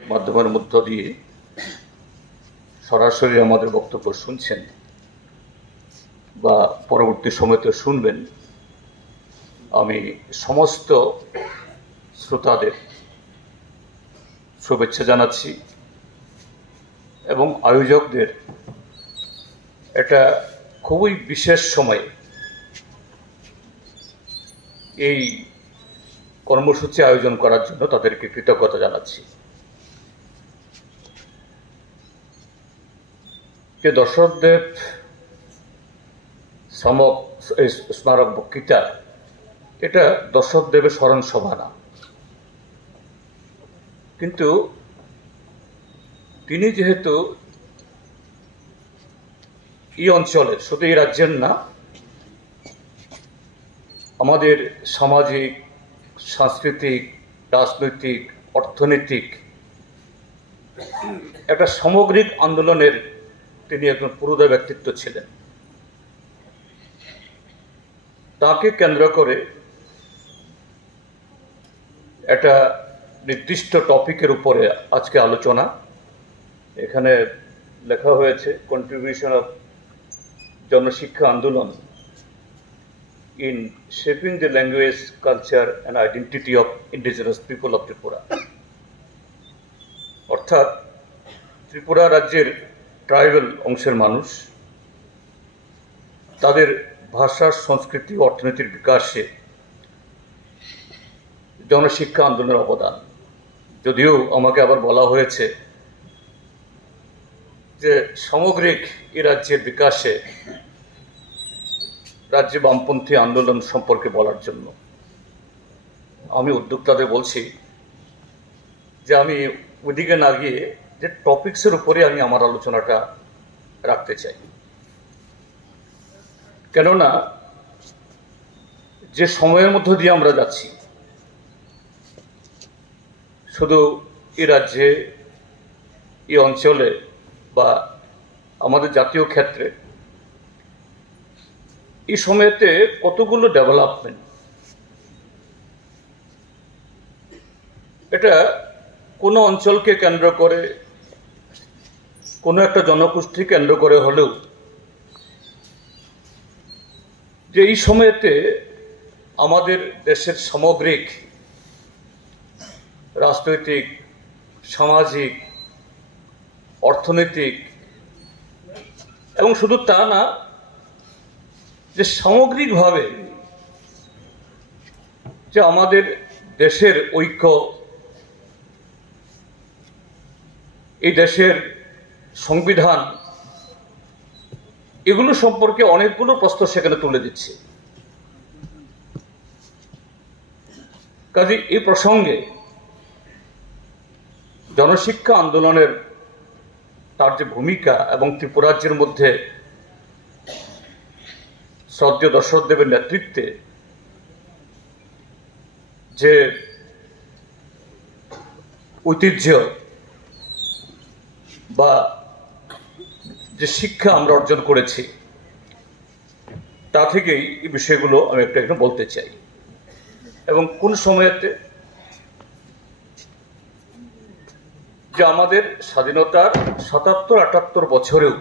মাধ্যমের মধ্য দিয়ে সরাসরি আমাদের বক্তব্য শুনছেন বা পরবর্তী সময়তে শুনবেন, আমি সমস্ত শ্রোতাদের শুভেচ্ছা জানাচ্ছি এবং আয়োজকদের এটা খুবই বিশেষ সময়ে এই কর্মসূচি আয়োজন করার জন্য তাদেরকে কৃতজ্ঞতা জানাচ্ছি। যে দশরথদেব স্মারক বক্তৃতা, এটা দশরথদেবের স্মরণ সভা না, কিন্তু তিনি যেহেতু এই অঞ্চলের, শুধু এই রাজ্যের না, আমাদের সামাজিক, সাংস্কৃতিক, রাজনৈতিক, অর্থনৈতিক একটা সামগ্রিক আন্দোলনের তিনি একজন পুরোদা ব্যক্তিত্ব ছিলেন। তাকে কেন্দ্র করে একটা নির্দিষ্ট টপিকের উপরে আজকে আলোচনা। এখানে লেখা হয়েছে কন্ট্রিবিউশন অফ জনশিক্ষা আন্দোলন in shaping the language, culture and identity of indigenous people of Tripura। অর্থাৎ ত্রিপুরা রাজ্যের ট্রাইবাল অংশের মানুষ, তাদের ভাষা, সংস্কৃতি, অর্থনীতির বিকাশে জনশিক্ষা আন্দোলনের অবদান। যদিও আমাকে আবার বলা হয়েছে যে সামগ্রিক এই রাজ্যের বিকাশে রাজ্যে বামপন্থী আন্দোলন সম্পর্কে বলার জন্য, আমি উদ্যোক্তাদের বলছি যে আমি ওইদিকে না গিয়ে যে টপিক্সের উপরে আমি আমার আলোচনাটা রাখতে চাই। কেননা যে সময়ের মধ্য দিয়ে আমরা যাচ্ছি, শুধু এই রাজ্যে, এই অঞ্চলে বা আমাদের জাতীয় ক্ষেত্রে এই সময়তে কতগুলো ডেভেলপমেন্ট, এটা কোনো অঞ্চলকে কেন্দ্র করে, কোনো একটা জনগোষ্ঠী কেন্দ্র করে হলেও, যে এই সময়তে আমাদের দেশের সামগ্রিক রাজনৈতিক, সামাজিক, অর্থনৈতিক এবং শুধু তা না, যে সামগ্রিকভাবে যে আমাদের দেশের ঐক্য, এই দেশের সংবিধান, এগুলো সম্পর্কে অনেকগুলো প্রশ্ন সেখানে তুলে দিচ্ছে। কাজে এই প্রসঙ্গে জনশিক্ষা আন্দোলনের তার যে ভূমিকা এবং ত্রিপুরাজ্যের মধ্যে শ্রদ্ধেয় দশরথদেবের নেতৃত্বে যে ঐতিহ্য বা যে শিক্ষা আমরা অর্জন করেছি, তা থেকেই এই বিষয়গুলো আমি একটু বলতে চাই। এবং কোন সময়েতে যে আমাদের স্বাধীনতার ৭৭-৭৮ বছরেও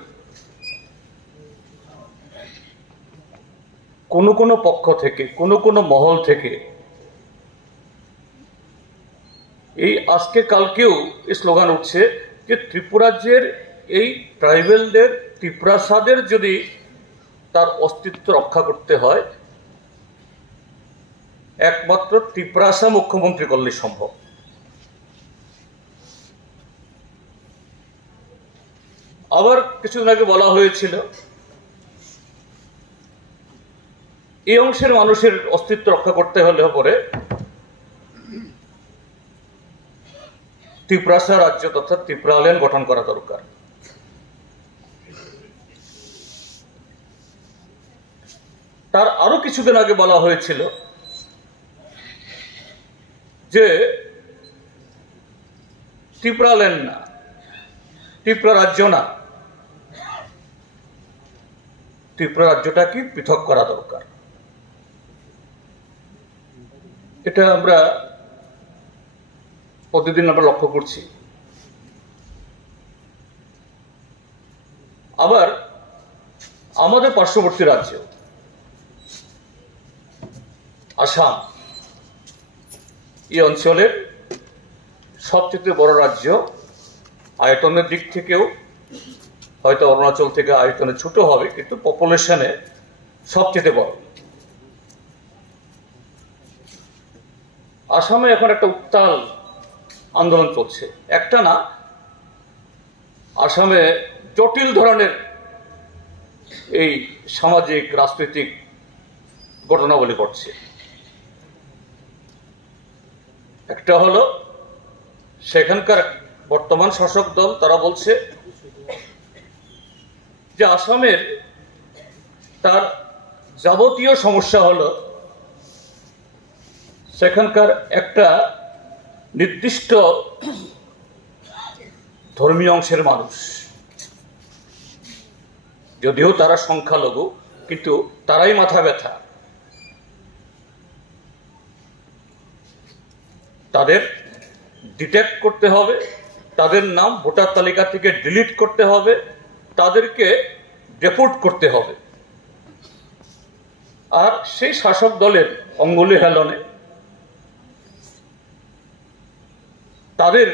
কোনো পক্ষ থেকে, কোনো মহল থেকে এই আজকে কালকেও এই স্লোগান উঠছে যে ত্রিপুরাজ্যের এই ট্রাইবেলদের, ত্রিপুরাসাদের যদি তার অস্তিত্ব রক্ষা করতে হয়, একমাত্র ত্রিপুরাসা মুখ্যমন্ত্রী করলে সম্ভব। আবার কিছুদিন আগে বলা হয়েছিল এই অংশের মানুষের অস্তিত্ব রক্ষা করতে হলে পরে ত্রিপুরাসা রাজ্য তথা ত্রিপুরাল্যান্ড গঠন করা দরকার। তার আরো কিছুদিন আগে বলা হয়েছিল যে ত্রিপুরাল্যান্ড না, ত্রিপুরা রাজ্য না, ত্রিপুরা রাজ্যটাকে পৃথক করা দরকার। এটা আমরা প্রতিদিন আমরা লক্ষ্য করছি। আবার আমাদের পার্শ্ববর্তী রাজ্য আসাম, এই অঞ্চলের সবচেয়ে বড় রাজ্য, আয়তনের দিক থেকেও হয়তো অরুণাচল থেকে আয়তনে ছোট হবে, কিন্তু পপুলেশনে সবচেয়ে বড়। আসামে এখন একটা উত্তাল আন্দোলন চলছে, একটা না, আসামে জটিল ধরনের এই সামাজিক রাজনৈতিক ঘটনাবলী ঘটছে। একটা হলো সেখানকার বর্তমান শাসক দল, তারা বলছে যে আসামের তার যাবতীয় সমস্যা হলো সেখানকার একটা নির্দিষ্ট ধর্মীয় অংশের মানুষ, যদিও তারা সংখ্যালঘু, কিন্তু তারাই মাথা ব্যথা। তাদের ডিটেক্ট করতে হবে, তাদের নাম ভোটার তালিকা থেকে ডিলিট করতে হবে, তাদেরকে ডেপোর্ট করতে হবে। আর সেই শাসক দলের অঙ্গুলি হেলনে তাদের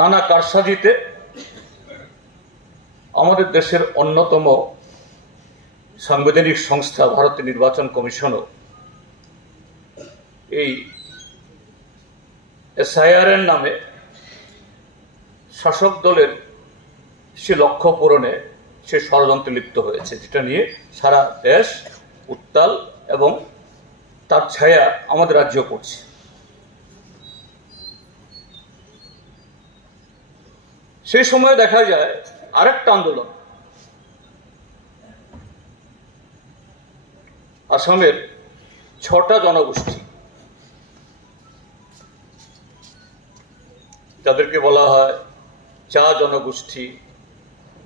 নানা কারসাজিতে আমাদের দেশের অন্যতম সাংবিধানিক সংস্থা ভারতের নির্বাচন কমিশনও এই SIR এর নামে শাসক দলের সে লক্ষ্য পূরণে সে ষড়যন্ত্রে লিপ্ত হয়েছে, যেটা নিয়ে সারা দেশ উত্তাল এবং তার ছায়া আমাদের রাজ্য পড়ছে। সেই সময় দেখা যায় আরেকটা আন্দোলন, আসামের 6টা জনগোষ্ঠী, যাদেরকে বলা হয় চা জনগোষ্ঠী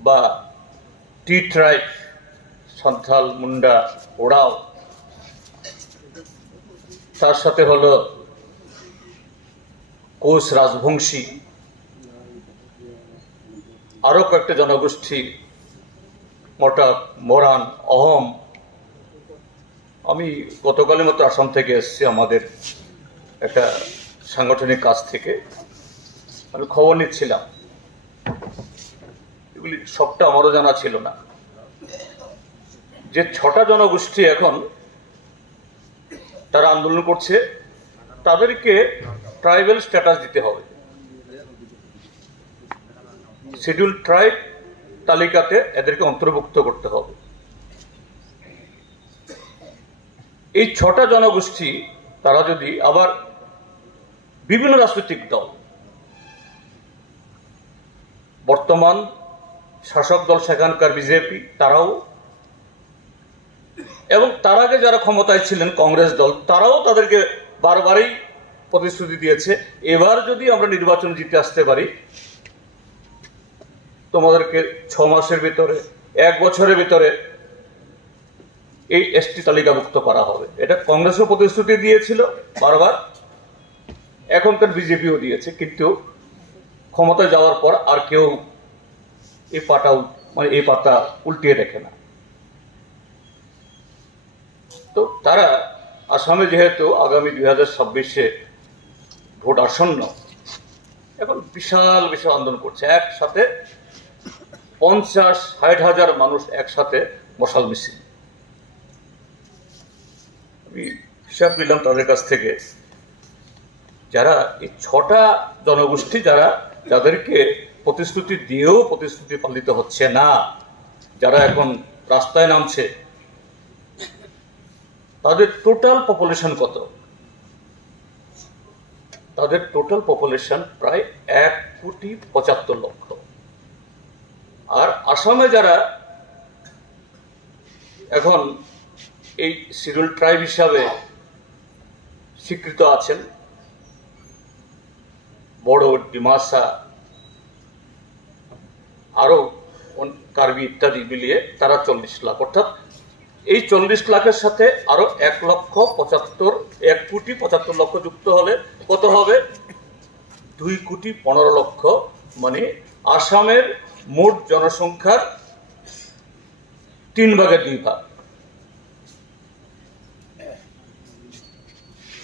বা টি ট্রাইব, সান্থাল, মুন্ডা, ওরাও, তার সাথে হলো কোচ রাজবংশী, আরো কয়েকটা জনগোষ্ঠী, মটাক, মোরান, অহম। আমি গতকালের মতো আসাম থেকে এসেছি আমাদের একটা সাংগঠনিক কাজ থেকে, আমি খবর নিচ্ছিলাম, এগুলি সবটা আমারও জানা ছিল না যে 6টা জনগোষ্ঠী এখন তারা আন্দোলন করছে, তাদেরকে ট্রাইবাল স্ট্যাটাস দিতে হবে, শিডিউল ট্রাইব তালিকাতে এদেরকে অন্তর্ভুক্ত করতে হবে। এই 6টা জনগোষ্ঠী তারা যদি আবার বিভিন্ন রাজনৈতিক দল, বর্তমান শাসক দল সেখানকার বিজেপি, তারাও, এবং তার আগে যারা ক্ষমতায় ছিলেন কংগ্রেস দল, তারাও তাদেরকে বারবারই প্রতিশ্রুতি দিয়েছে, এবার যদি আমরা নির্বাচন জিতে আসতে পারি তোমাদেরকে 6 মাসের ভিতরে, 1 বছরের ভিতরে এই ST তালিকাভুক্ত করা হবে। এটা কংগ্রেসও প্রতিশ্রুতি দিয়েছিল বারবার, এখনকার বিজেপিও দিয়েছে, কিন্তু ক্ষমতায় যাওয়ার পর আর কেউ এই পাতা উল্টিয়ে দেখে না। তো তারা আসামে যেহেতু আগামী 2026-এ ভোট আসন্ন, এখন বিশাল বিশাল আন্দোলন করছে, একসাথে 50-60 হাজার মানুষ একসাথে মশাল মিছিল। আমি হিসাব নিলাম তাদের কাছ থেকে, যারা এই 6টা জনগোষ্ঠী যাদেরকে প্রতিশ্রুতি দিয়েও প্রতিশ্রুতি পালিত হচ্ছে না, যারা এখন রাস্তায় নামছে, তাদের টোটাল পপুলেশন কত? তাদের টোটাল পপুলেশন প্রায় 1,75,00,000। আর আসামে যারা এখন এই শিডিউল ট্রাইব হিসাবে স্বীকৃত আছেন, বড়ো, ডিমাসা, আরো কার্বি ইত্যাদি মিলিয়ে তারা 40 লাখ। অর্থাৎ এই 40 লাখের সাথে আরো 1,75,00,000 যুক্ত হলে কত হবে? 2,15,00,000। মানে আসামের মোট জনসংখ্যার 3/2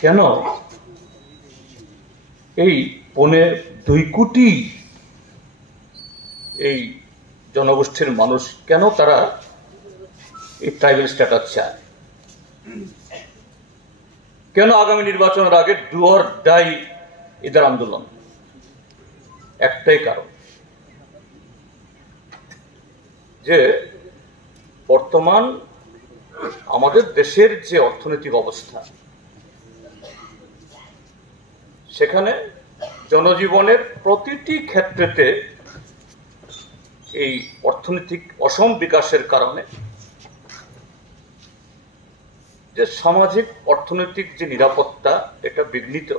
কেন এই 2.25 কোটি এই জনগোষ্ঠীর মানুষ কেন তারা এই ট্রাইবাল স্ট্যাটাস চায়? কেন আগামী নির্বাচনের আগে ডু অর ডাই এদের আন্দোলন? একটাই কারণ, যে বর্তমান আমাদের দেশের যে অর্থনৈতিক অবস্থা, সেখানে জনজীবনের প্রতিটি ক্ষেত্রেতে এই অর্থনৈতিক অসম বিকাশের কারণে যে সামাজিক অর্থনৈতিক যে নিরাপত্তা, এটা বিঘ্নিত।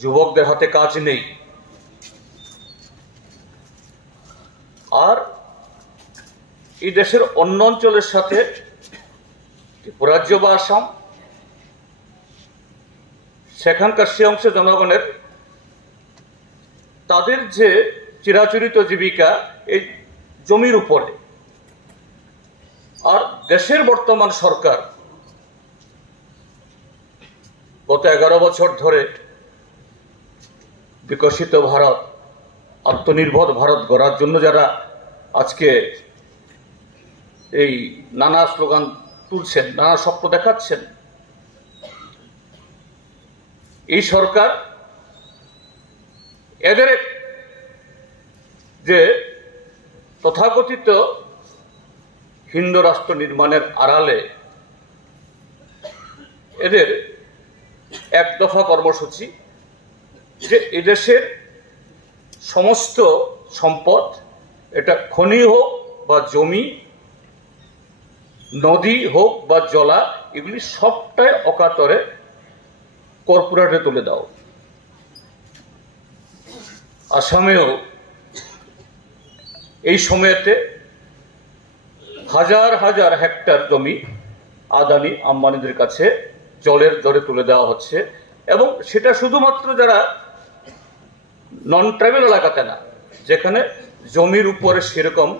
যুবকদের হাতে কাজ নেই, আর এই দেশের অন্য অঞ্চলের সাথে ত্রিপুরাজ্য বা আসাম, সেখানকার সে অংশের জনগণের তাদের যে চিরাচরিত জীবিকা এই জমির উপরে। আর দেশের বর্তমান সরকার গত 11 বছর ধরে বিকশিত ভারত, আত্মনির্ভর ভারত গড়ার জন্য যারা আজকে এই নানা স্লোগান তুলছেন, নানা স্বপ্ন দেখাচ্ছেন, এই সরকার এদের যে তথাকথিত হিন্দু রাষ্ট্র নির্মাণের আড়ালে এদের এক দফা কর্মসূচি, যে এদেশের সমস্ত সম্পদ, এটা খনি হোক বা জমি, নদী হোক বা জলা, এগুলি সবটাই অকাতরে কর্পোরেটে তুলে দাও। আসামেও এই সময়েতে হাজার হাজার হেক্টর জমি আদানি আম্বানিদের কাছে জলের দরে তুলে দেওয়া হচ্ছে, এবং সেটা শুধুমাত্র যারা নন ট্রাইবাল এলাকাতে না, যেখানে জমির উপরে সেরকম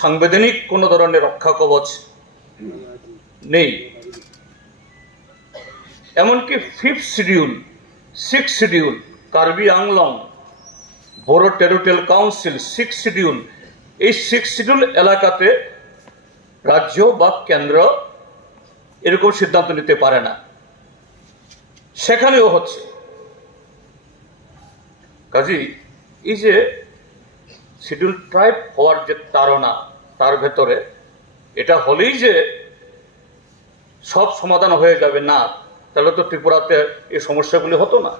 সাংবিধানিক কোনো ধরনের রক্ষা কবচ নেই। এমনকি 5th schedule, 6th schedule, Karbi Anglong, Bodo territorial council 6th schedule, এই 6th শিডিউল এলাকাতে রাজ্য বা কেন্দ্র এরকম সিদ্ধান্ত নিতে পারে না, সেখানেও হচ্ছে। কাজী এই যে শিডিউল ট্রাইব হওয়ার যে তাড়না, তার ভেতরে এটা হলেই যে সব সমাধান হয়ে যাবে না, তাহলে তো ত্রিপুরাতে এই সমস্যাগুলি হতো না।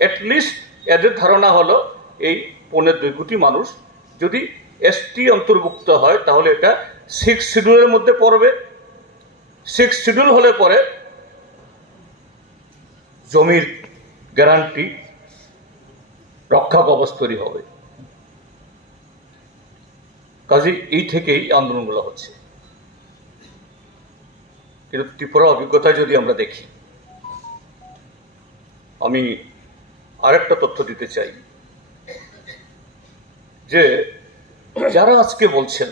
অ্যাটলিস্ট এদের ধারণা হলো এই 2.25 কোটি মানুষ যদি এসটি অন্তর্ভুক্ত হয়, তাহলে এটা 6th শিডিউলের মধ্যে পড়বে। 6th শিডিউল হলে পরে জমির গ্যারান্টি, রক্ষা কবচ তৈরি হবে। কাজে এই থেকেই আন্দোলনগুলো হচ্ছে। কিন্তু ত্রিপুরা অভিজ্ঞতায় যদি আমরা দেখি, আমি আরেকটা তথ্য দিতে চাই, যে যারা আজকে বলছেন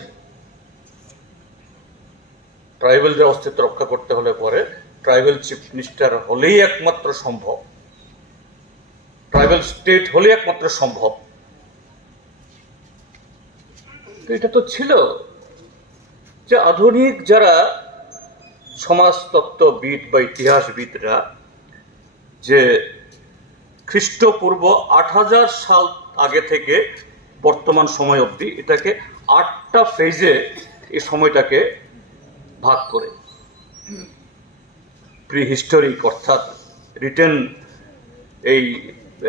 ট্রাইবেলদের অস্তিত্ব রক্ষা করতে হলে পরে ট্রাইবেল চিফ মিনিস্টার হলেই একমাত্র সম্ভব, ট্রাইবেল স্টেট হলেই একমাত্র সম্ভব, এটা তো ছিল যে আধুনিক যারা সমাজতত্ত্ববিদ বা ইতিহাসবিদরা, যে খ্রিস্টপূর্ব 8000 সাল আগে থেকে বর্তমান সময় অবধি এটাকে 8টা ফেজে এই সময়টাকে ভাগ করে, প্রি হিস্টোরিক অর্থাৎ রিটেন এই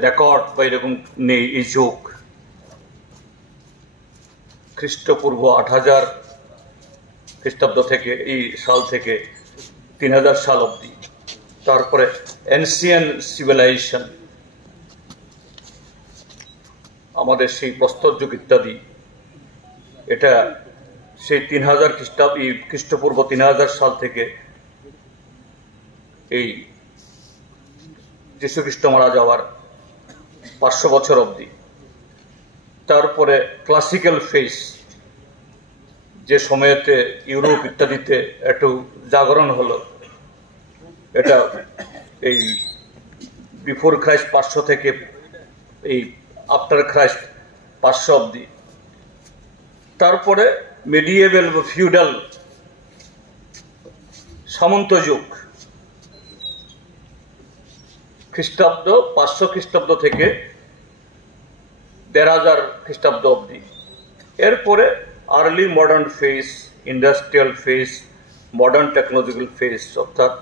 রেকর্ড বা এরকম নেই এই যুগ, খ্রিস্টপূর্ব 8000 খ্রিস্টাব্দ থেকে এই সাল থেকে 3000 সাল অবধি, তারপরে এনসিয়ান সিভিলাইজেশন, আমাদের সেই প্রস্তর যুগ ইত্যাদি, এটা সেই 3000 খ্রিস্টপূর্ব 3000 সাল থেকে এই যীশুখ্রিস্ট মারা যাওয়ার 500 বছর অবধি। তারপরে ক্লাসিক্যাল ফেজ, যে সময়েতে ইউরোপ ইত্যাদিতে একটু জাগরণ হলো, এটা এই বিফোর খ্রাইস্ট 500 থেকে এই আফটার খ্রাইস্ট 500 অবধি। তারপরে মেডিয়েভেল বা ফিউডাল সামন্ত যুগ, খ্রিস্টাব্দ 500 খ্রিস্টাব্দ থেকে 1000 খ্রিস্টাব্দ অবধি। এরপরে early modern phase, industrial phase, modern technological phase, অর্থাৎ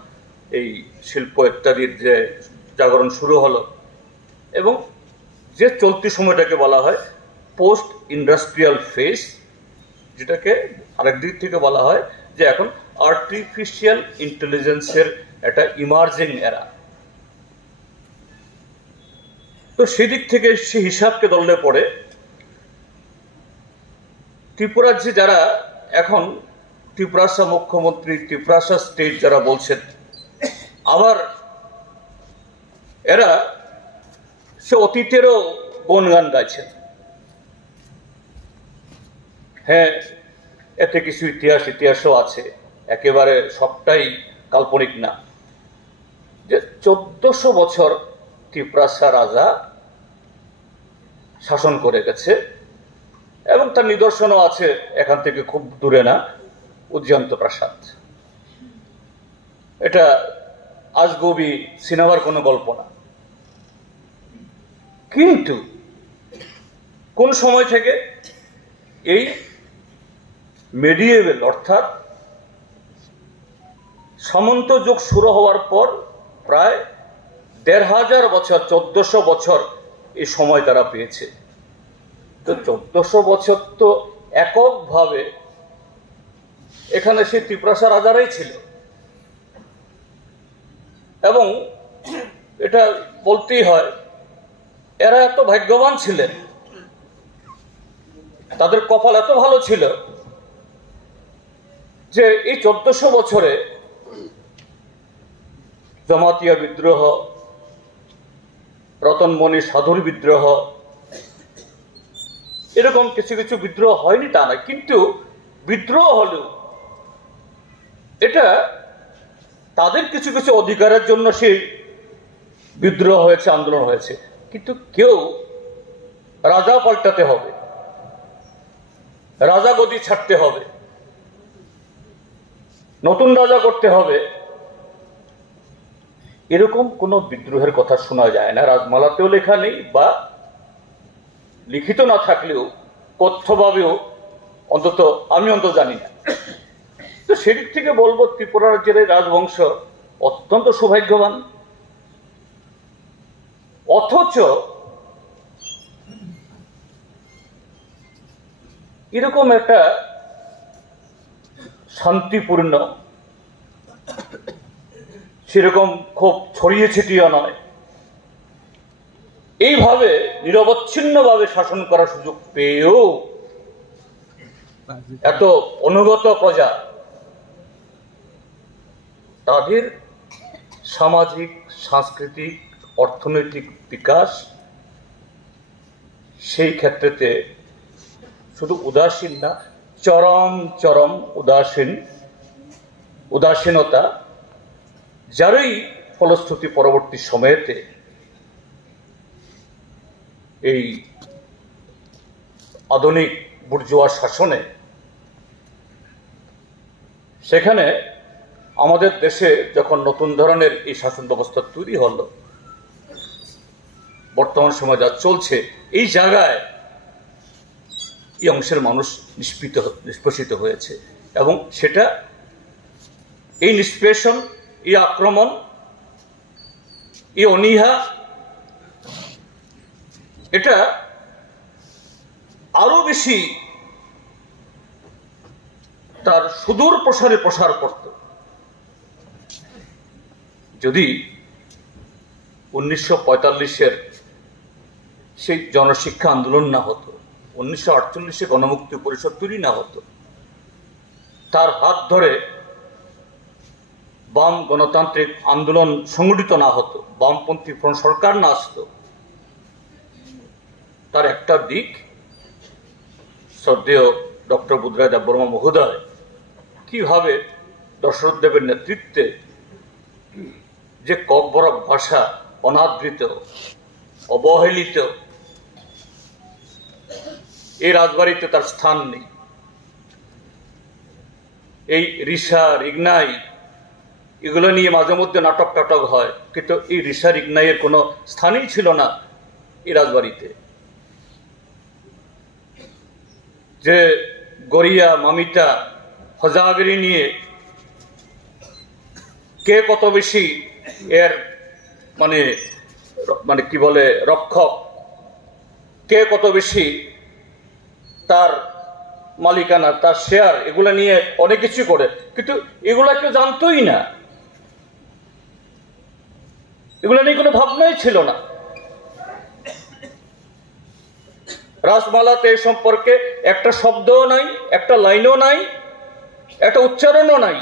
এই শিল্প ইত্যাদির যে জাগরণ শুরু হলো, এবং যে চলতি সময়টাকে বলা হয় পোস্ট ইন্ডাস্ট্রিয়াল ফেজ, যেটাকে আরেক দিক থেকে বলা হয় যে এখন আর্টিফিশিয়াল ইন্টেলিজেন্সের একটা ইমার্জিং এরা। তো সেদিক থেকে সে হিসাবকে ধরলে পড়ে ত্রিপুরার যে যারা এখন ত্রিপুরাসা মুখ্যমন্ত্রী, ত্রিপুরাসা স্টেট যারা বলছেন, আবার এরা সে অতীতেরও গুণগান গাইছেন। হ্যাঁ, এতে কিছু ইতিহাসও আছে, একেবারে সবটাই কাল্পনিক না। যে 1400 বছর ত্রিপুরাসা রাজা শাসন করে গেছে, এবং তার নিদর্শনও আছে এখান থেকে খুব দূরে না, উজ্জয়ন্ত প্রাসাদ। এটা আজগবি সিনেমার কোনো গল্প না। কিন্তু কোন সময় থেকে এই মেডিয়েভেল অর্থাৎ সামন্ত যুগ শুরু হওয়ার পর প্রায় 1500 বছর, 1400 বছর এই সময় তারা পেয়েছে। তো 1400 বছর তো এককভাবে এখানে সেই ত্রিপুরাসা রাজারাই ছিল, এবং এটা বলতেই হয় এরা এত ভাগ্যবান ছিলেন, তাদের কপাল এত ভালো ছিল যে এই 1400 বছরে জমাতিয়া বিদ্রোহ, রতনমণি সাধুর বিদ্রোহ, এরকম কিছু কিছু বিদ্রোহ হয়নি তা নয়, কিন্তু বিদ্রোহ হলেও এটা তাদের কিছু কিছু অধিকারের জন্য সেই বিদ্রোহ হয়েছে, আন্দোলন হয়েছে। কিন্তু কেউ রাজা পাল্টাতে হবে, রাজা গদি ছাড়তে হবে, নতুন রাজা করতে হবে, এরকম কোন বিদ্রোহের কথা শোনা যায় না। রাজমালাতেও লেখা নেই, বা লিখিত না থাকলেও কথ্যভাবেও অন্তত আমি জানি না। তো সেদিক থেকে বলবো ত্রিপুরা রাজ্যের রাজবংশ অত্যন্ত সৌভাগ্যবান। অথচ এরকম একটা শান্তিপূর্ণ, সেরকম খুব ছড়িয়ে ছিটিয়ে নয়, এইভাবে নিরবচ্ছিন্নভাবে শাসন করার সুযোগ পেয়েও এত অনুগত প্রজা তাদের সামাজিক, সাংস্কৃতিক, অর্থনৈতিক বিকাশ সেই ক্ষেত্রেতে শুধু উদাসীন না, চরম চরম উদাসীনতা, যারই ফলশ্রুতি পরবর্তী সময়েতে এই আধুনিক বুর্জোয়া শাসনে সেখানে আমাদের দেশে যখন নতুন ধরনের এই শাসন ব্যবস্থা তৈরি হলো, বর্তমান সময় যা চলছে, এই জায়গায় এই অংশের মানুষ নিষ্পেষিত হয়েছে, এবং সেটা এই নিষ্পেষণ, এই আক্রমণ, এই অনীহা, এটা আরো বেশি তার সুদূর প্রসার করত যদি 1945-এর সেই জনশিক্ষা আন্দোলন না হতো, 1948-এ গণমুক্তি পরিষদ তৈরি না হতো, তার হাত ধরে বাম গণতান্ত্রিক আন্দোলন সংগঠিত না হতো, বামপন্থী ফ্রন্ট সরকার না আসতো, তার একটা দিক শ্রদ্ধেয় ডক্টর বুদ্ধরাজ দেববর্মা মহোদয় কিভাবে দশরথ দেবের নেতৃত্বে যে ককবরক ভাষা অনাদৃত, অবহেলিত, এই রাজবাড়িতে তার স্থান নেই। এই ঋষা রিগনাই এগুলো নিয়ে মাঝে মধ্যে নাটক টাটক হয়, কিন্তু এই ঋষা রিগনাইয়ের কোনো স্থানই ছিল না এই রাজবাড়িতে। যে গড়িয়া মামিতা হজাগরি নিয়ে কে কত বেশি এর মানে মানে কি বলে রক্ষক, কে কত বেশি তার মালিকানা, তার শেয়ার, এগুলা নিয়ে অনেক কিছু করে, কিন্তু এগুলা কেউ জানতোই না, এগুলো নিয়ে কোনো ভাবনাই ছিল না। রাসমালাতে এই সম্পর্কে একটা শব্দও নাই, একটা লাইনও নাই, একটা উচ্চারণও নাই।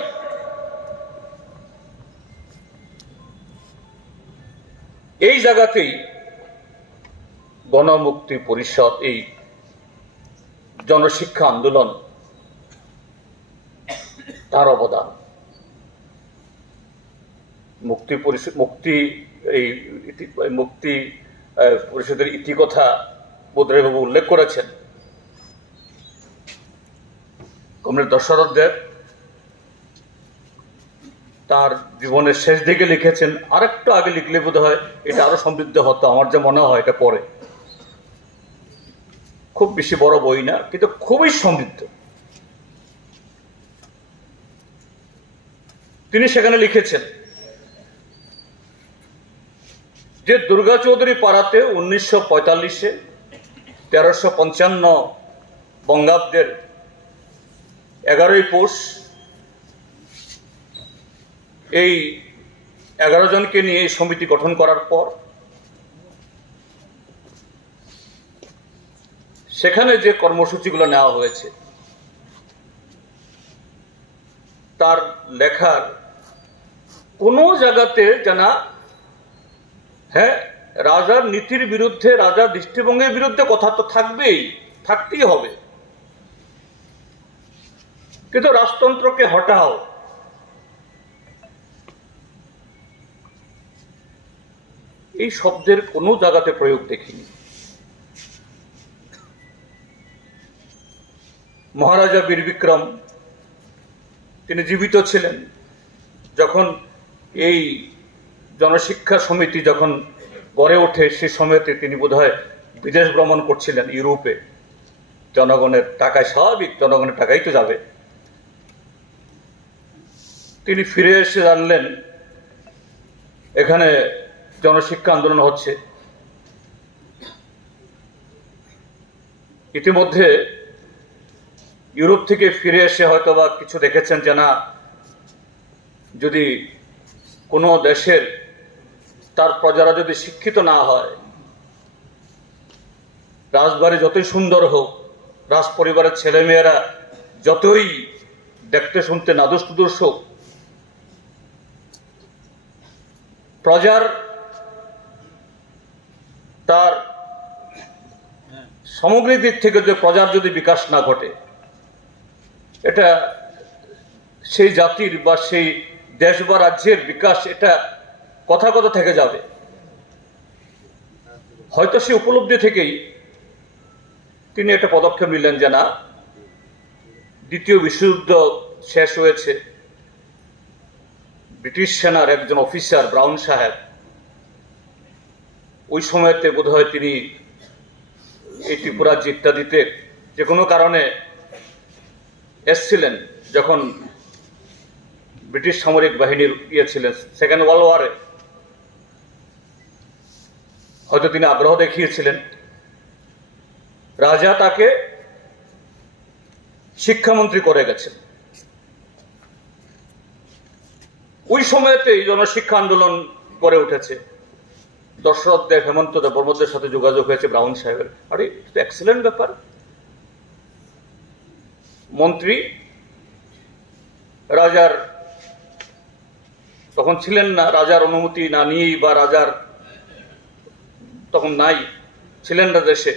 এই জায়গাতেই গণমুক্তি পরিষদ, এই জনশিক্ষা আন্দোলন, তার অবদান। মুক্তি পরিষদের ইতিকথা বোধরায়বাবু উল্লেখ করেছেন। কমরেড দশরথ দেব তার জীবনের শেষ দিকে লিখেছেন, আরেকটু আগে লিখলে বোধ হয় এটা আরো সমৃদ্ধ হতো, আমার যে মনে হয় এটা পরে। খুব বেশি বড় বই না, কিন্তু খুবই সমৃদ্ধ। তিনি সেখানে লিখেছেন যে দুর্গা চৌধুরী পাড়াতে 1945-এ 1355 বঙ্গাব্দের 11ই পৌষ এই 11 জনকে নিয়ে এই সমিতি গঠন করার পর সেখানে যে কর্মসূচিগুলো নেওয়া হয়েছে তার লেখার কোনো জায়গাতে জানা, হ্যাঁ রাজার নীতির বিরুদ্ধে, রাজার দৃষ্টিভঙ্গির বিরুদ্ধে কথা তো থাকতেই হবে, কিন্তু রাজতন্ত্রকে হটাও, এই শব্দের কোনো জায়গাতে প্রয়োগ দেখিনি। মহারাজা বীর বিক্রম তিনি জীবিত ছিলেন যখন এই জনশিক্ষা সমিতি যখন গড়ে ওঠে, সে সময়তে তিনি বোধহয় বিদেশ ভ্রমণ করছিলেন ইউরোপে। জনগণের টাকায়, স্বাভাবিক জনগণের টাকাই তো যাবে। তিনি ফিরে এসে জানলেন এখানে জনশিক্ষা আন্দোলন হচ্ছে। ইতিমধ্যে ইউরোপ থেকে ফিরে এসে হয়তো বা কিছু দেখেছেন যে না, যদি কোনো দেশের তার প্রজারা যদি শিক্ষিত না হয়, রাজবাড়ি যতই সুন্দর হোক, রাজ পরিবারের ছেলেমেয়েরা যতই দেখতে শুনতে নাদুস নুদুস হোক, প্রজার তার সামগ্রিক দিক থেকে যে প্রজার যদি বিকাশ না ঘটে, এটা সেই জাতির বা সেই দেশ বা রাজ্যের বিকাশ এটা কথা কথা থেকে যাবে। হয়তো সেই উপলব্ধি থেকেই তিনি একটা পদক্ষেপ নিলেন যে না, দ্বিতীয় বিশ্বযুদ্ধ শেষ হয়েছে, ব্রিটিশ সেনার একজন অফিসার ব্রাউন সাহেব ওই সময়তে বোধহয় তিনি এই ত্রিপুরা ইত্যাদিতে যে কোনো কারণে এসছিলেন, যখন ব্রিটিশ সামরিক বাহিনীর ছিলেন সেকেন্ড ওয়ার্ল্ড ওয়ারে, হয়তো তিনি আগ্রহ দেখিয়েছিলেন। রাজা তাকে শিক্ষামন্ত্রী করে গেছেন। ওই সময়তেই জনশিক্ষা আন্দোলন গড়ে উঠেছে। দশরথ দেব, হেমন্ত দেব বর্মদের সাথে যোগাযোগ হয়েছে ব্রাউন সাহেবের। আরে এক্সেলেন্ট ব্যাপার। মন্ত্রী রাজার তখন ছিলেন না, রাজার অনুমতি না নিয়েই বা রাজার তখন নাই, ছিলেন না দেশে।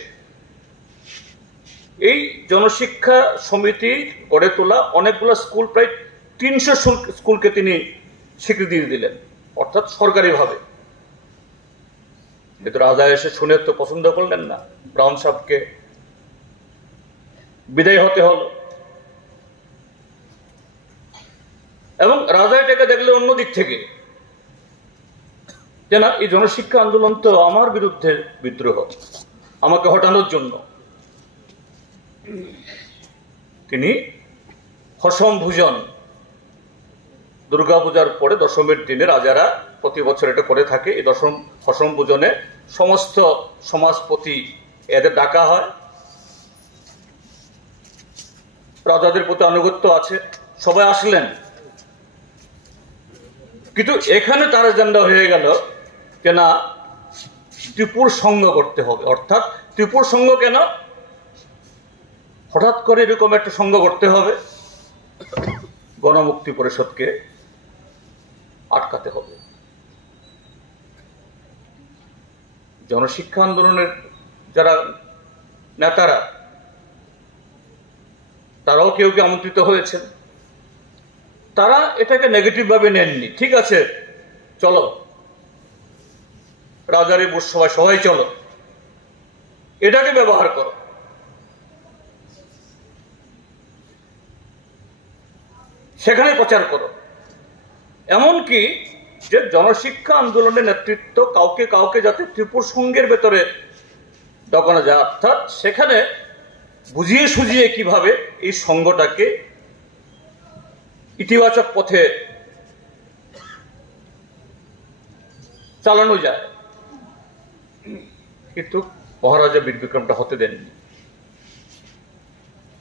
এই জনশিক্ষা সমিতি গড়ে তোলা অনেকগুলো স্কুল, প্রায় 300 স্কুলকে তিনি স্বীকৃতি দিলেন, অর্থাৎ সরকারিভাবে। কিন্তু রাজা এসে শুনে তো পছন্দ করলেন না, ব্রাউন সাহেবকে বিদায় হতে হল। এবং রাজা এটাকে দেখলেন অন্য দিক থেকে, যে না, এই জনশিক্ষা আন্দোলন তো আমার বিরুদ্ধে বিদ্রোহ, আমাকে হটানোর জন্য। তিনি হসম ভোজন, দুর্গাপূজার পরে দশমীর দিনে রাজারা প্রতি বছর এটা করে থাকে। এই হসম ভোজনে সমস্ত সমাজপতি এদের ডাকা হয়, রাজাদের প্রতি আনুগত্য আছে, সবাই আসলেন। কিন্তু এখানে তার এজেন্ডা হয়ে গেল যে না, ত্রিপুর সংঘ করতে হবে। অর্থাৎ ত্রিপুর সংঘ কেন, হঠাৎ করে এরকম একটা সংঘ করতে হবে, গণমুক্তি পরিষদকে আটকাতে হবে। জনশিক্ষা আন্দোলনের যারা নেতারা, তারাও কেউ কেউ আমন্ত্রিত হয়েছেন, তারা এটাকে নেগেটিভ ভাবে নেননি। ঠিক আছে, চলো রাজারে বুঝ, সবাই চলো, এটাকে ব্যবহার করো। সেখানে প্রচার করো। এমনকি যে জনশিক্ষা আন্দোলনের নেতৃত্ব কাউকে কাউকে যাতে ত্রিপুর সংঘের ভেতরে ঢোকানো যায়, অর্থাৎ সেখানে বুঝিয়ে সুঝিয়ে কিভাবে এই সংঘটাকে ইতিবাচক পথে চালানো যায়। কিন্তু মহারাজা বীর বিক্রমটা হতে দেননি।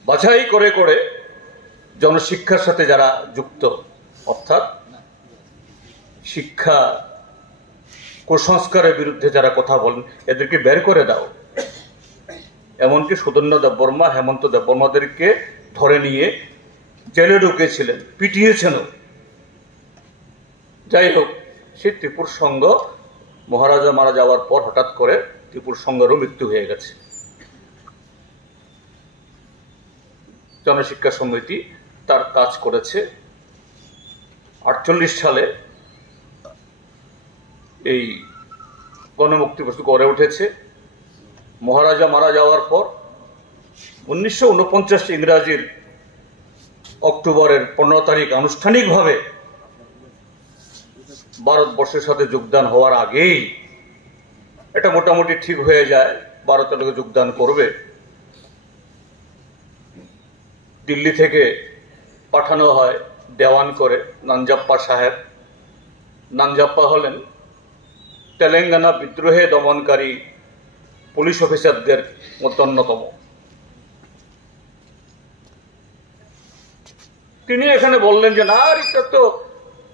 বাছাই করে করে জনশিক্ষার সাথে যারা যুক্ত, অর্থাৎ শিক্ষা কুসংস্কারের বিরুদ্ধে যারা কথা বলেন, এদেরকে বের করে দাও। এমনকি সুধন্য দেববর্মা, হেমন্ত দেববর্মাদেরকে ধরে নিয়ে জেলে ঢুকেছিলেন, পিটিয়েছেনও। যাই হোক, সেই ত্রিপুর সংঘ মহারাজা মারা যাওয়ার পর হঠাৎ করে ত্রিপুর সংঘেরও মৃত্যু হয়ে গেছে। জনশিক্ষা সমিতি তার কাজ করেছে। 48 সালে এই গণমুক্তি পরিষদ গড়ে উঠেছে। মহারাজা মারা যাওয়ার পর 1949 ইংরাজির অক্টোবরের 15 তারিখ আনুষ্ঠানিকভাবে ভারতবর্ষের সাথে যোগদান হওয়ার আগেই এটা মোটামুটি ঠিক হয়ে যায়, ভারতের লোকে যোগদান করবে। দিল্লি থেকে পাঠানো হয় দেওয়ান করে নানজাপ্পা সাহেব। নানজাপ্পা হলেন তেলেঙ্গানা বিদ্রোহে দমনকারী পুলিশ অফিসারদের মধ্যে অন্যতম। তিনি এখানে বললেন যে না, এটা তো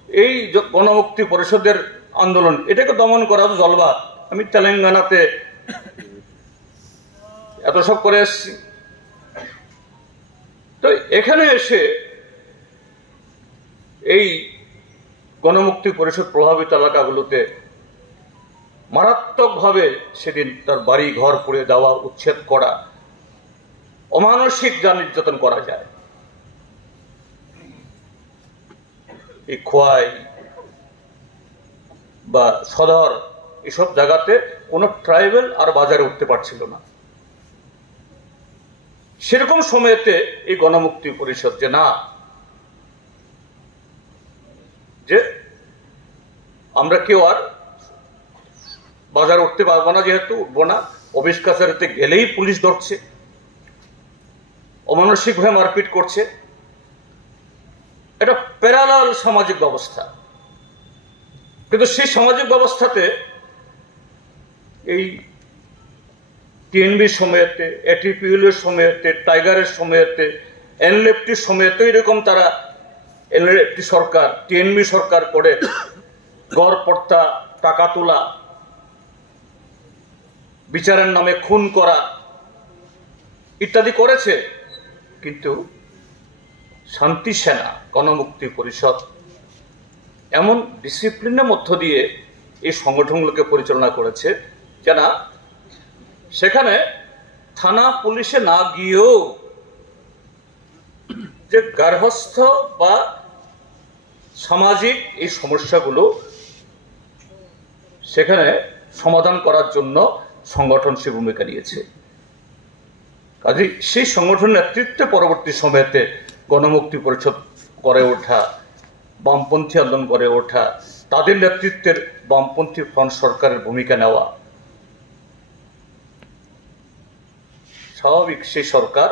এই গণমুক্তি পরিষদের আন্দোলন, এটাকে দমন করা তো জলবাদ, আমি তেলেঙ্গানাতে এত সব করে এসছি। তো এখানে এসে এই গণমুক্তি পরিষদ প্রভাবিত এলাকাগুলোতে মারাত্মকভাবে সেদিন তার বাড়ি ঘর পুড়ে দেওয়া, উচ্ছেদ করা, অমানসিক যা নির্যাতন করা যায়। এই খোয়াই বা সদর এসব জায়গাতে কোনো ট্রাইবেল আর বাজারে উঠতে পারছিল না। সেরকম সময়েতে এই গণমুক্তি পরিষদ যে না, যে আমরা কেউ আর বাজারে উঠতে পারবো না, যেহেতু উঠবো না, অফিস কাছারিতে গেলেই পুলিশ ধরছে, অমানসিকভাবে মারপিট করছে। এটা প্যারালাল সামাজিক ব্যবস্থা। কিন্তু সেই সামাজিক ব্যবস্থাতে এই টিএনবির সময়তে, এটিপিএল এর সময়তে, টাইগারের সময়তে, এনএলএফটির সময়তে এরকম তারা এনএলএফটি সরকার, টিএনবি সরকার করে গড়পড়তা, টাকা তোলা, বিচারের নামে খুন করা ইত্যাদি করেছে। কিন্তু শান্তি সেনা, গণমুক্তি পরিষদ এমন ডিসিপ্লিনের মধ্য দিয়ে এই সংগঠনগুলোকে পরিচালনা করেছে যারা সেখানে থানা পুলিশে না গিয়েও যে গার্হস্থ্য বা সামাজিক এই সমস্যাগুলো সেখানে সমাধান করার জন্য সংগঠন সে ভূমিকা নিয়েছে। কাজেই সেই সংগঠন নেতৃত্বে পরবর্তী সময়তে গণমুক্তি পরিষদ গড়ে ওঠা, বামপন্থী আন্দোলন গড়ে ওঠা, তাদের নেতৃত্বের বামপন্থী ফ্রন্ট সরকারের ভূমিকা নেওয়া, স্বাভাবিক সেই সরকার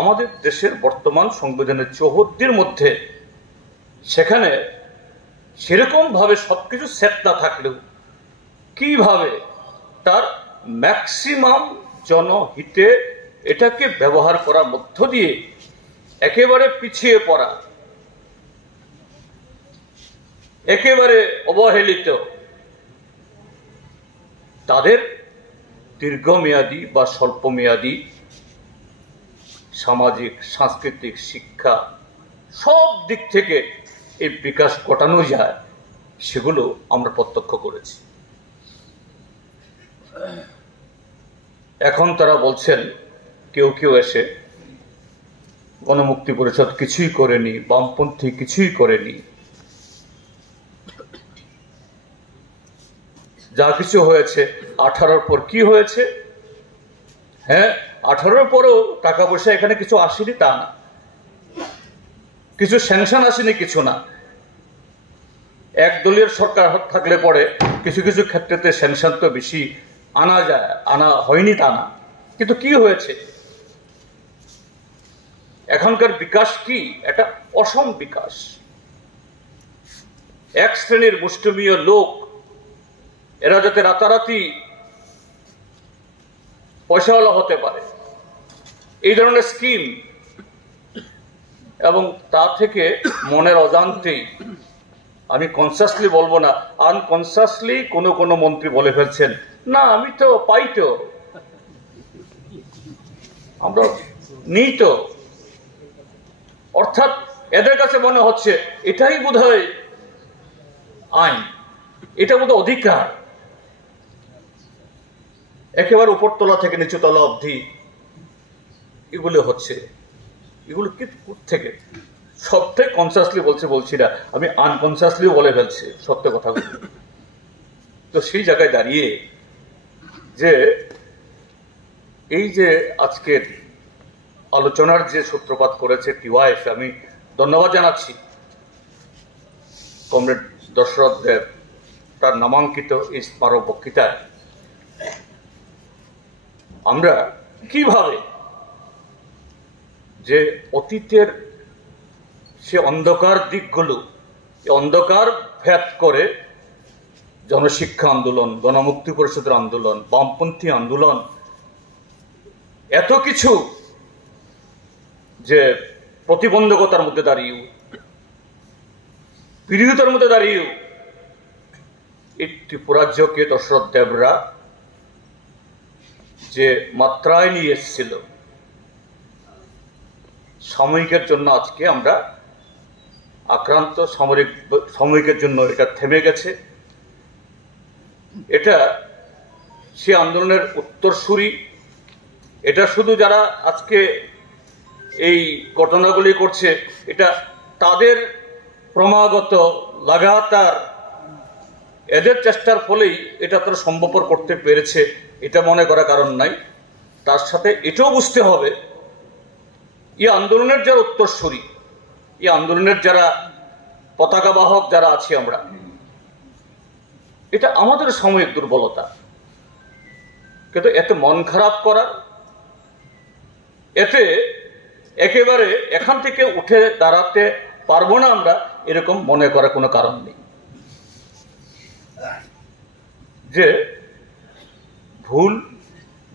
আমাদের দেশের বর্তমান সংবিধানের চৌহদ্দির মধ্যে সেখানে সেরকম ভাবে সবকিছু সেট না থাকলেও কিভাবে তার ম্যাক্সিমাম জনহিতে এটাকে ব্যবহার করার মধ্য দিয়ে একেবারে পিছিয়ে পড়া, একেবারে অবহেলিত তাদের দীর্ঘমেয়াদী বা স্বল্পমেয়াদী সামাজিক, সাংস্কৃতিক, শিক্ষা সব দিক থেকে এই বিকাশ ঘটানো যায়, সেগুলো আমরা প্রত্যক্ষ করেছি। এখন তারা বলছেন, কেউ কেউ এসে, গণমুক্তি পরিষদ কিছুই করেনি, বামপন্থী কিছুই করেনি, যা কিছু হয়েছে 18-র পর কি হয়েছে? হ্যাঁ, 18-র পরেও টাকা পয়সা এখানে কিছু আসেনি তা না, কিছু স্যাংশন আসেনি কিছু না। একদলীয় সরকার থাকলে পরে কিছু কিছু ক্ষেত্রে স্যাংশন তো বেশি আনা যায়, আনা হয়নি তা না, কিন্তু কি হয়েছে? এখনকার বিকাশ কি? এটা অসম বিকাশ। এক শ্রেণীর মুষ্টিমেয় লোক এরা যাতে রাতারাতি পয়সাওয়ালা হতে পারে, এই ধরনের স্কিম, এবং তা থেকে মনের অজান্তেই, আমি কনসাসলি বলবো না, আনকনসাসলি কোনো কোনো মন্ত্রী বলে ফেলছেন, না আমি তো পাই, তো আমরা নিই তো। অর্থাৎ এদের কাছে মনে হচ্ছে এটাই বোধহয় আইন, এটা বোধহয় অধিকার। একেবারে উপরতলা থেকে নিচুতলা অবধি এগুলো হচ্ছে। এগুলো কি থেকে? সবটাই কনসাসলি বলছি না, আমি আনকনসাসলিও বলে ফেলছি সত্য কথাগুলো। তো সেই জায়গায় দাঁড়িয়ে যে এই যে আজকের আলোচনার যে সূত্রপাত করেছে টিওয়াইএফ, আমি ধন্যবাদ জানাচ্ছি কমরেড দশরথ দেব তার নামাঙ্কিত এই স্মারক বক্তৃতায়। আমরা কিভাবে যে অতীতের সে অন্ধকার দিকগুলো, অন্ধকার ভেদ করে জনশিক্ষা আন্দোলন, গণমুক্তি পরিষদের আন্দোলন, বামপন্থী আন্দোলন, এত কিছু যে প্রতিবন্ধকতার মধ্যে দাঁড়িয়েও, বিরোধিতার মধ্যে দাঁড়িয়েও এই ত্রিপুরাজ্যকে দশরথ দেবরা যে মাত্রায় নিয়ে এসেছিল, সাময়িকের জন্য আজকে আমরা আক্রান্ত, সাময়িকের জন্য এটা থেমে গেছে। এটা সে আন্দোলনের উত্তরসূরি। এটা শুধু যারা আজকে এই ঘটনাগুলি করছে, এটা তাদের ক্রমাগত লাগাতার এদের চেষ্টার ফলেই এটা তারা সম্ভবপর করতে পেরেছে, এটা মনে করার কারণ নাই। তার সাথে এটাও বুঝতে হবে, এই আন্দোলনের যারা উত্তরসূরি, এই আন্দোলনের যারা পতাকা বাহক যারা আছি আমরা, এটা আমাদের সাময়িক দুর্বলতা। কিন্তু এতে মন খারাপ করা, এতে একেবারে এখান থেকে উঠে দাঁড়াতে পারবো না আমরা, এরকম মনে করার কোনো কারণ নেই। যে ভুল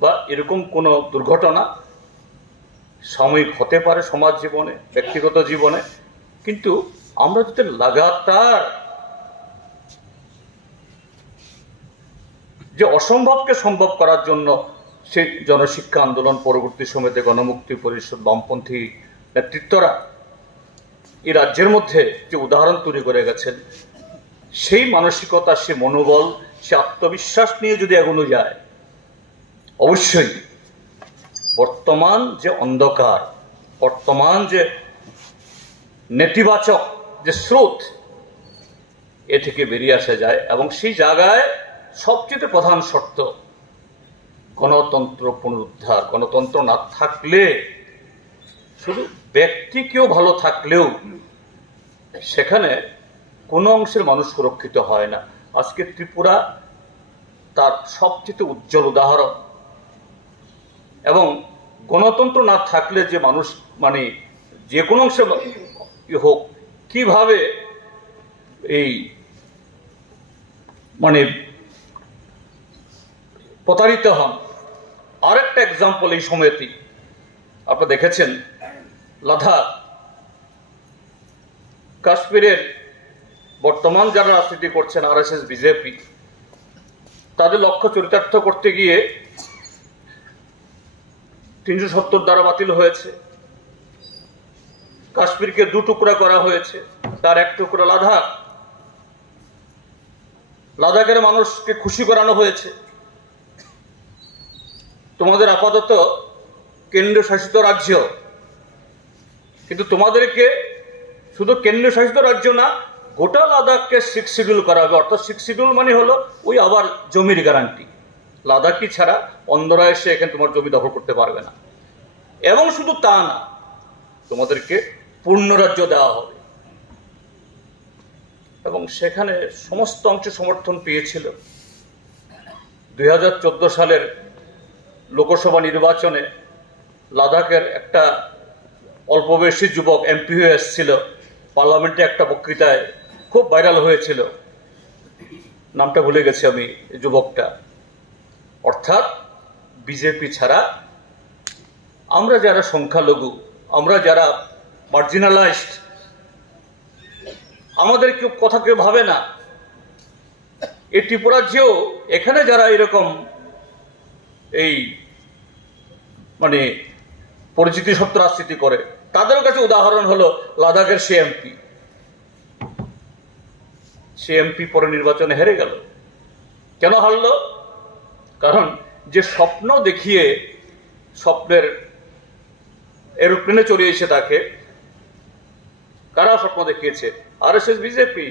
বা এরকম কোনো দুর্ঘটনা সাময়িক হতে পারে সমাজ জীবনে, ব্যক্তিগত জীবনে, কিন্তু আমরা যদি লাগাতার যে অসম্ভবকে সম্ভব করার জন্য সেই জনশিক্ষা আন্দোলন, পরবর্তী সময়তে গণমুক্তি পরিষদ, বামপন্থী নেতৃত্বরা এই রাজ্যের মধ্যে যে উদাহরণ তৈরি করে গেছেন, সেই মানসিকতা, সে মনোবল, সে আত্মবিশ্বাস নিয়ে যদি এগোনো যায়, অবশ্যই বর্তমান যে অন্ধকার, বর্তমান যে নেতিবাচক যে স্রোত, এ থেকে বেরিয়ে আসা যায়। এবং সেই জায়গায় সবচেয়ে প্রধান শর্ত গণতন্ত্র পুনরুদ্ধার। গণতন্ত্র না থাকলে, শুধু ব্যক্তি কেউ ভালো থাকলেও সেখানে কোনো অংশের মানুষ সুরক্ষিত হয় না। আজকে ত্রিপুরা তার সবচেয়ে উজ্জ্বল উদাহরণ। এবং গণতন্ত্র না থাকলে যে মানুষ, মানে যে কোনো অংশে হোক, কিভাবে এই মানে প্রতারিত হন। আরেকটা এক্সাম্পল এই সময়টি আপনারা দেখেছেন, লাদাখ, কাশ্মীরের বর্তমান যারা রাজনীতি করছেন আরএসএস বিজেপি, তাদের লক্ষ্য চরিতার্থ করতে গিয়ে 370 ধারা বাতিল হয়েছে। কাশ্মীরকে 2 টুকরা করা হয়েছে, তার 1 টুকরা লাদাখ। লাদাখের মানুষকে খুশি করানো হয়েছে। তোমাদের আপাতত কেন্দ্রীয় শাসিত রাজ্য, কিন্তু তোমাদেরকে শুধু কেন্দ্রীয় শাসিত রাজ্য না, গোটা লাদাখকে 6 শিডিউল করা হবে। অর্থাৎ 6 শিডিউল মানে হলো ওই আবার জমির গ্যারান্টি। লাদাখি ছাড়া অন্যরা এসে এখানে তোমার জমি দখল করতে পারবে না। এবং শুধু তা না, তোমাদেরকে পূর্ণ রাজ্য দেওয়া হবে। এবং সেখানে সমস্ত অংশে সমর্থন পেয়েছিল। 2014 সালের লোকসভা নির্বাচনে লাদাখের একটা অল্প বয়সী যুবক এমপি হয়ে এসেছিল, পার্লামেন্টে একটা বক্তৃতায় খুব ভাইরাল হয়েছিল, নামটা ভুলে গেছি আমি যুবকটা। অর্থাৎ বিজেপি ছাড়া আমরা যারা সংখ্যালঘু, আমরা যারা মার্জিনালাইজড, আমাদের কেউ কথা কেউ ভাবে না। এই ত্রিপুরাজ্যেও এখানে যারা এরকম এই মানে পরিচিতি সত্য রাজনীতি করে, তাদের কাছে উদাহরণ হলো লাদাখের সে এমপি পরে নির্বাচনে হেরে গেল। কেন হারলো? কারণ যে স্বপ্ন দেখিয়ে স্বপ্নের এরোপ্লেনে চড়িয়েছে তাকে, কারা স্বপ্ন দেখিয়েছে? RSS BJP.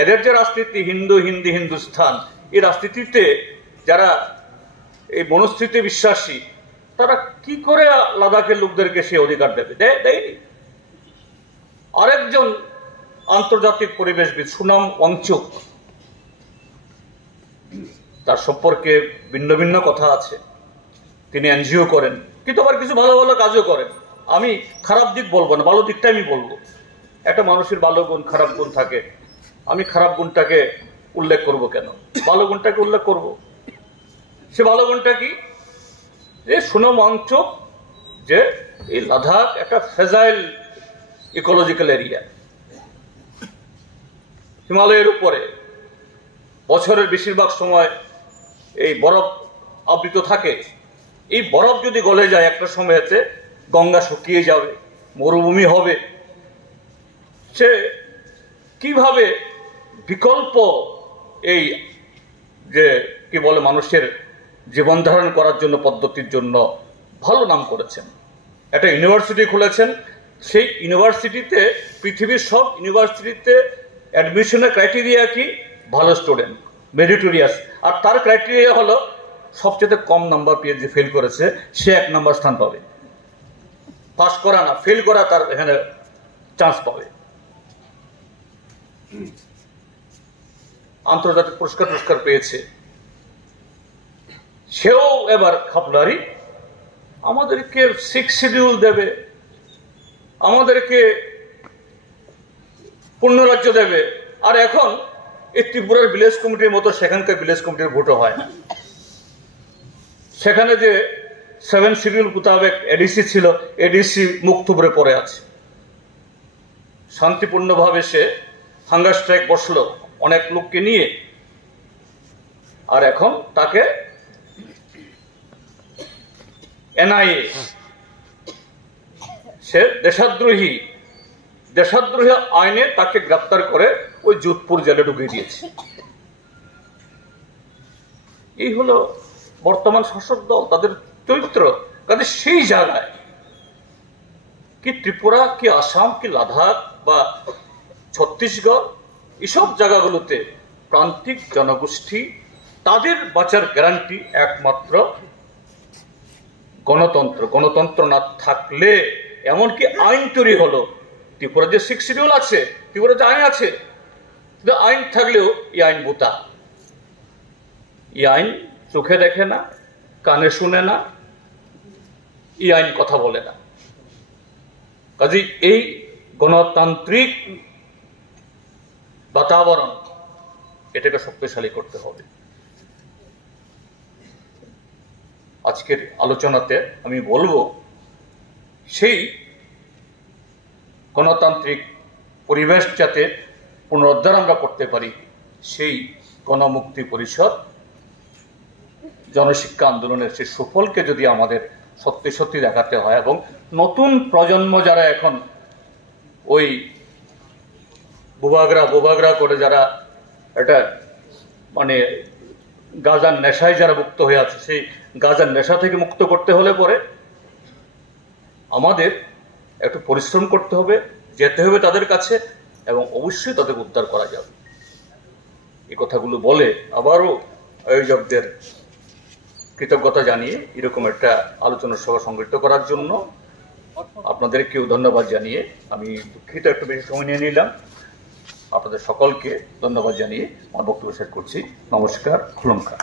এদের যে রাজনীতি, হিন্দু হিন্দি হিন্দুস্থান, এই রাজনীতিতে যারা এই মনস্থিতিতে বিশ্বাসী, তারা কি করে লাদাখের লোকদেরকে সে অধিকার দেবে? দেয়নি। আরেকজন আন্তর্জাতিক পরিবেশবিদ সুনাম ওয়াংচুক, তার সম্পর্কে ভিন্ন ভিন্ন কথা আছে। তিনি এনজিও করেন, কিন্তু আবার কিছু ভালো ভালো কাজও করেন। আমি খারাপ দিক বলবো না, ভালো দিকটা আমি বলবো। একটা মানুষের ভালো গুণ খারাপ গুণ থাকে, আমি খারাপ গুণটাকে উল্লেখ করব কেন? ভালো গুণটাকে উল্লেখ করব। সে ভালো গুণটা কি? যে সুনাম ওয়াংচুক, যে এই লাদাখ একটা ফ্রেজাইল ইকোলজিক্যাল এরিয়া, হিমালয়ের উপরে বছরের বেশিরভাগ সময় এই বরফ আবৃত থাকে। এই বরফ যদি গলে যায় একটা সময়তে, গঙ্গা শুকিয়ে যাবে, মরুভূমি হবে। সে কিভাবে বিকল্প এই যে কি বলে মানুষের জীবন ধারণ করার জন্য পদ্ধতির জন্য ভালো নাম করেছেন। একটা ইউনিভার্সিটি খুলেছেন। সেই ইউনিভার্সিটিতে, পৃথিবীর সব ইউনিভার্সিটিতে অ্যাডমিশনের ক্রাইটেরিয়া কি? ভালো স্টুডেন্ট, মেরিটোরিয়াস। আর তার ক্রাইটেরিয়া হলো সবচেয়ে কম নাম্বার পেয়ে যে ফেল করেছে সে 1 নম্বর স্থান পাবে। পাস করা না, ফেল করা তার এখানে চান্স পাবে। আন্তর্জাতিক পুরস্কার পেয়েছে। সেও এবার খাপলারি, আমাদেরকে 6 শিডিউল দেবে, আমাদেরকে পূর্ণ রাজ্য দেবে। আর এখন এই ত্রিপুরার ভিলেজ কমিটির মতো সেখানকার ভিলেজ কমিটির ভোটও হয় না। সেখানে যে 7 শিডিউল মোতাবেক এডিসি ছিল, এডিসি মুখ থুবড়ে পড়ে আছে। শান্তিপূর্ণভাবে সে হাঙ্গার স্ট্রাইক বসলো অনেক লোককে নিয়ে, আর এখন তাকে এনআইএ, সে দেশদ্রোহী দেশদ্রোহী আইনে তাকে গ্রেপ্তার করে ওই যোধপুর জেলে ঢুকিয়ে দিয়েছে। এই হলো বর্তমান শাসক দল, তাদের চরিত্র। কাজে সেই জায়গায় কি ত্রিপুরা, কি আসাম, কি লাদাখ বা ছত্তিশগড়, এসব জায়গাগুলোতে প্রান্তিক জনগোষ্ঠী, তাদের বাঁচার গ্যারান্টি একমাত্র গণতন্ত্র। গণতন্ত্র না থাকলে, এমনকি আইন তৈরি হলো, ত্রিপুরা যে 6 শিডিউল আছে, ত্রিপুরা যে আইন আছে, আইন থাকলেও এই আইন বোতা। এই আইন চোখে দেখে না, কানে শুনে না, এই আইন কথা বলে না। কাজে এই গণতান্ত্রিক বাতাবরণ, এটাকে শক্তিশালী করতে হবে। আজকের আলোচনাতে আমি বলবো, সেই গণতান্ত্রিক পরিবেশ যাতে পুনরুদ্ধার আমরা করতে পারি, সেই গণমুক্তি পরিষদ জনশিক্ষা আন্দোলনের সেই সুফলকে যদি আমাদের সত্যি সত্যি দেখাতে হয়, এবং নতুন প্রজন্ম যারা এখন ওই বোবাগরা করে যারা এটা মানে গাঁজার নেশায় যারা মুক্ত হয়ে আছে, সেই গাঁজার নেশা থেকে মুক্ত করতে হলে পরে আমাদের একটু পরিশ্রম করতে হবে, যেতে হবে তাদের কাছে, এবং অবশ্যই তাদের উদ্ধার করা যাবে। এই কথাগুলো বলে আবারও আয়োজকদের কৃতজ্ঞতা জানিয়ে এরকম একটা আলোচনা সভা সংগঠিত করার জন্য আপনাদেরকেও ধন্যবাদ জানিয়ে, আমি দুঃখিত একটু বেশি সময় নিয়ে নিলাম। আপনাদের সকলকে ধন্যবাদ জানিয়ে আমার বক্তব্য শেষ করছি। নমস্কার, খুলুমকা।